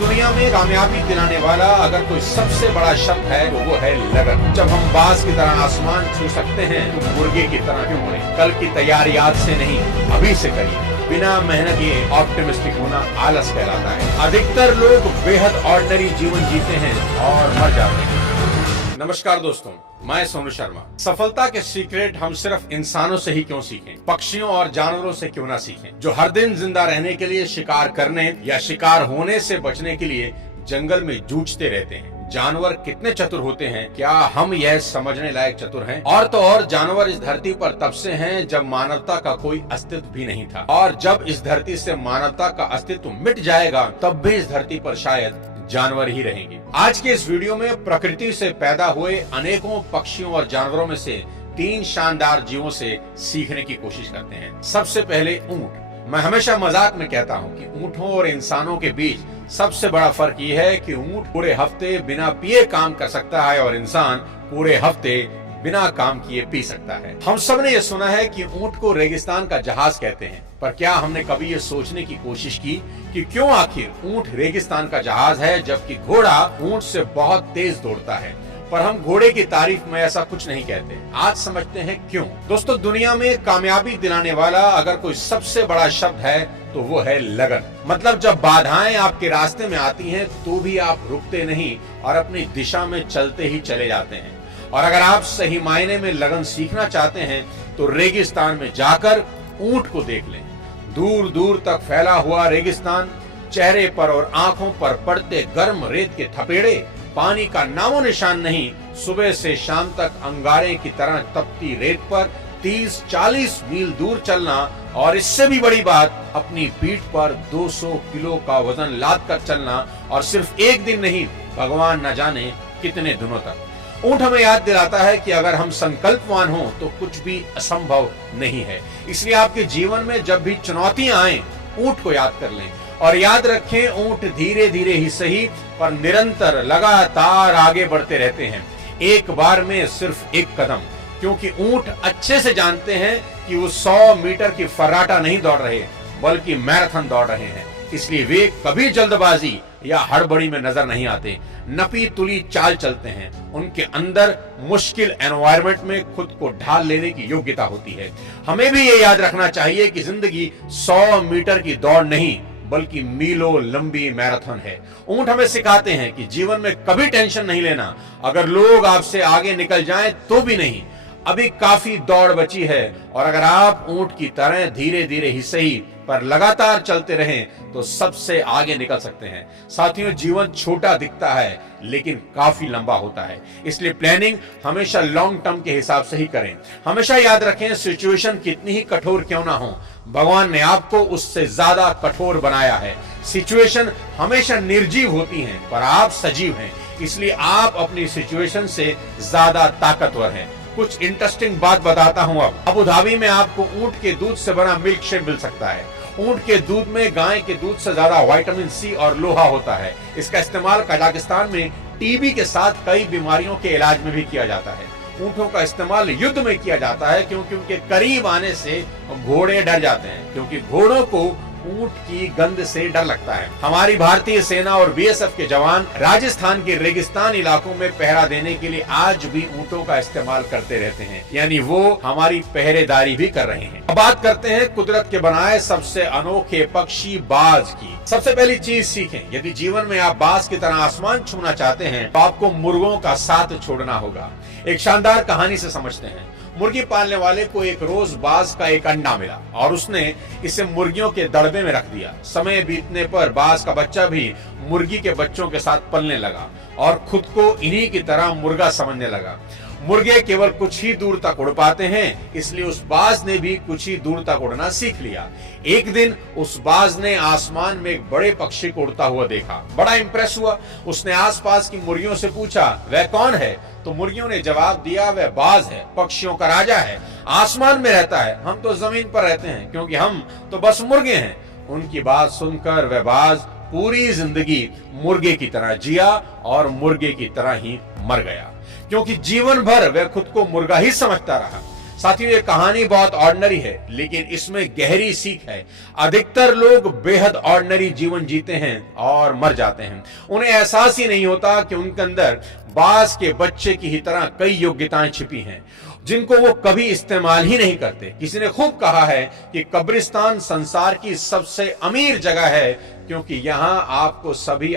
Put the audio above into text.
दुनिया में कामयाबी दिलाने वाला अगर कोई सबसे बड़ा शब्द है तो वो है लगन। जब हम बाज की तरह आसमान छू सकते हैं तो मुर्गे की तरह क्यों उड़े? कल की तैयारी आज से नहीं अभी से करिए। बिना मेहनत ये ऑप्टिमिस्टिक होना आलस कहलाता है। अधिकतर लोग बेहद ऑर्डिनरी जीवन जीते हैं और मर जाते हैं। नमस्कार दोस्तों, मैं सोनू शर्मा। सफलता के सीक्रेट हम सिर्फ इंसानों से ही क्यों सीखें, पक्षियों और जानवरों से क्यों ना सीखें, जो हर दिन जिंदा रहने के लिए शिकार करने या शिकार होने से बचने के लिए जंगल में जूझते रहते हैं। जानवर कितने चतुर होते हैं, क्या हम यह समझने लायक चतुर हैं? और तो और जानवर इस धरती पर तब से हैं जब मानवता का कोई अस्तित्व भी नहीं था, और जब इस धरती से मानवता का अस्तित्व मिट जाएगा तब भी इस धरती पर शायद जानवर ही रहेंगे। आज के इस वीडियो में प्रकृति से पैदा हुए अनेकों पक्षियों और जानवरों में से 3 शानदार जीवों से सीखने की कोशिश करते हैं। सबसे पहले ऊंट। मैं हमेशा मजाक में कहता हूं कि ऊंटों और इंसानों के बीच सबसे बड़ा फर्क यह है कि ऊंट पूरे हफ्ते बिना पिए काम कर सकता है और इंसान पूरे हफ्ते बिना काम किए पी सकता है। हम सब ने यह सुना है कि ऊंट को रेगिस्तान का जहाज कहते हैं, पर क्या हमने कभी ये सोचने की कोशिश की कि क्यों आखिर ऊंट रेगिस्तान का जहाज है जबकि घोड़ा ऊंट से बहुत तेज दौड़ता है? पर हम घोड़े की तारीफ में ऐसा कुछ नहीं कहते। आज समझते हैं क्यों। दोस्तों, दुनिया में कामयाबी दिलाने वाला अगर कोई सबसे बड़ा शब्द है तो वो है लगन। मतलब जब बाधाएं आपके रास्ते में आती हैं तो भी आप रुकते नहीं और अपनी दिशा में चलते ही चले जाते हैं। और अगर आप सही मायने में लगन सीखना चाहते हैं तो रेगिस्तान में जाकर ऊंट को देख लें। दूर दूर तक फैला हुआ रेगिस्तान, चेहरे पर और आंखों पर पड़ते गर्म रेत के थपेड़े, पानी का नामो निशान नहीं। सुबह से शाम तक अंगारे की तरह तपती रेत पर 30-40 मील दूर चलना, और इससे भी बड़ी बात, अपनी पीठ पर 200 किलो का वजन लाद कर चलना, और सिर्फ एक दिन नहीं, भगवान न जाने कितने दिनों तक। ऊंट हमें याद दिलाता है कि अगर हम संकल्पवान हों तो कुछ भी असंभव नहीं है। इसलिए आपके जीवन में जब भी चुनौतियां आए, ऊंट को याद कर लें और याद रखें, ऊंट धीरे धीरे ही सही पर निरंतर लगातार आगे बढ़ते रहते हैं, एक बार में सिर्फ एक कदम। क्योंकि ऊंट अच्छे से जानते हैं कि वो 100 मीटर की फर्राटा नहीं दौड़ रहे बल्कि मैराथन दौड़ रहे हैं। इसलिए वे कभी जल्दबाजी या हड़बड़ी में नजर नहीं आते, नपी तुली चाल चलते हैं। उनके अंदर मुश्किल एनवायरनमेंट में खुद को ढाल लेने की योग्यता होती है। हमें भी ये याद रखना चाहिए कि जिंदगी 100 मीटर की दौड़ नहीं बल्कि मीलों लंबी मैराथन है। ऊंट हमें सिखाते हैं कि जीवन में कभी टेंशन नहीं लेना। अगर लोग आपसे आगे निकल जाएं तो भी नहीं, अभी काफी दौड़ बची है। और अगर आप ऊंट की तरह धीरे धीरे ही सही पर लगातार चलते रहें तो सबसे आगे निकल सकते हैं। साथियों, जीवन छोटा दिखता है लेकिन काफी लंबा होता है, इसलिए प्लानिंग हमेशा लॉन्ग टर्म के हिसाब से ही करें। हमेशा याद रखें, सिचुएशन कितनी ही कठोर क्यों ना हो, भगवान ने आपको उससे ज्यादा कठोर बनाया है। सिचुएशन हमेशा निर्जीव होती हैं पर आप सजीव हैं, इसलिए आप अपनी सिचुएशन से ज्यादा ताकतवर हैं। कुछ इंटरेस्टिंग बात बताता हूं। अब अबू धाबी में आपको ऊंट के दूध से बना मिल्क शेक मिल सकता है। ऊंट के दूध में गाय के दूध से ज्यादा विटामिन सी और लोहा होता है। इसका इस्तेमाल कजाकिस्तान में टीबी के साथ कई बीमारियों के इलाज में भी किया जाता है। ऊंटों का इस्तेमाल युद्ध में किया जाता है क्योंकि उनके करीब आने से घोड़े डर जाते हैं, क्योंकि घोड़ों को ऊंट की गंध से डर लगता है। हमारी भारतीय सेना और बीएसएफ के जवान राजस्थान के रेगिस्तान इलाकों में पहरा देने के लिए आज भी ऊंटों का इस्तेमाल करते रहते हैं, यानी वो हमारी पहरेदारी भी कर रहे हैं। अब बात करते हैं कुदरत के बनाए सबसे अनोखे पक्षी बाज की। सबसे पहली चीज सीखें, यदि जीवन में आप बाज की तरह आसमान छूना चाहते हैं तो आपको मुर्गों का साथ छोड़ना होगा। एक शानदार कहानी से समझते हैं। मुर्गी पालने वाले को एक रोज बाज का एक अंडा मिला और उसने इसे मुर्गियों के दड़बे में रख दिया। समय बीतने पर बाज का बच्चा भी मुर्गी के बच्चों के साथ पलने लगा और खुद को इन्हीं की तरह मुर्गा समझने लगा। मुर्गे केवल कुछ ही दूर तक उड़ पाते हैं, इसलिए उस बाज ने भी कुछ ही दूर तक उड़ना सीख लिया। एक दिन उस बाज ने आसमान में एक बड़े पक्षी को उड़ता हुआ देखा, बड़ा इंप्रेस हुआ। उसने आसपास की मुर्गियों से पूछा, वह कौन है? तो मुर्गियों ने जवाब दिया, वह बाज है, पक्षियों का राजा है, आसमान में रहता है, हम तो जमीन पर रहते हैं क्योंकि हम तो बस मुर्गे हैं। उनकी बात सुनकर वह बाज पूरी जिंदगी मुर्गे की तरह जिया और मुर्गे की तरह ही मर गया, क्योंकि जीवन भर वह खुद को मुर्गा ही समझता रहा। साथियों, ये कहानी बहुत ऑर्डिनरी है, लेकिन इसमें गहरी सीख है। अधिकतर लोग बेहद ऑर्डिनरी जीवन जीते हैं और मर जाते हैं। उन्हें एहसास ही नहीं होता कि उनके अंदर बाज के बच्चे की ही तरह कई योग्यताएं छिपी हैं, जिनको वो कभी इस्तेमाल ही नहीं करते। किसी ने खूब कहा है कि कब्रिस्तान संसार की सबसे अमीर जगह है, क्योंकि यहां आपको सभी